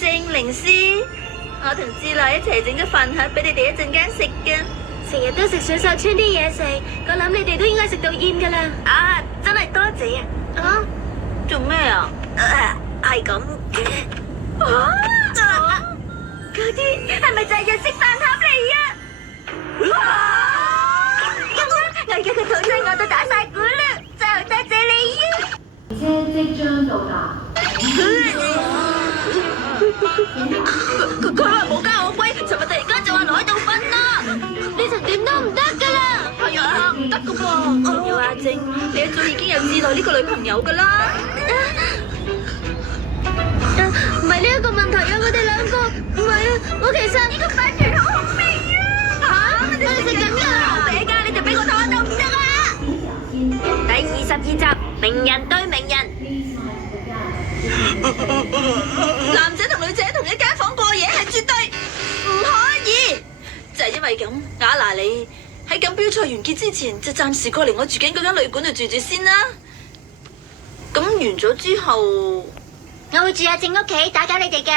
正、靈師，我同志內一齊整咗飯盒俾你哋一陣間食嘅。成日都食水手村啲嘢食，我諗你哋都應該食到厭噶啦。啊，真係多謝啊！啊，做咩啊？係咁嘅。嗰啲係咪就係日式飯盒嚟啊？我而家個肚仔我都打晒鼓啦，就多謝你啊！車即將到達。佢話冇加我龜，尋日突然間就話留喺度瞓啦。呢層點都唔得噶啦。係啊，唔得噶噃。仲有阿正，你一早已經有志內呢個女朋友噶啦。唔係呢一個問題啊，我哋兩個唔係啊，我其實呢個飯團好好味啊。嚇，我哋食緊㗎。餅㗎，你就俾我睇下得唔得啊？第22集，名人對名人。男仔同女仔同一間房過夜係絕對唔可以，就係因為咁，雅娜你喺錦標賽完結之前就暫時過嚟我住緊嗰間旅館度住住先啦。咁完咗之後，我會住阿正屋企打攪你哋嘅。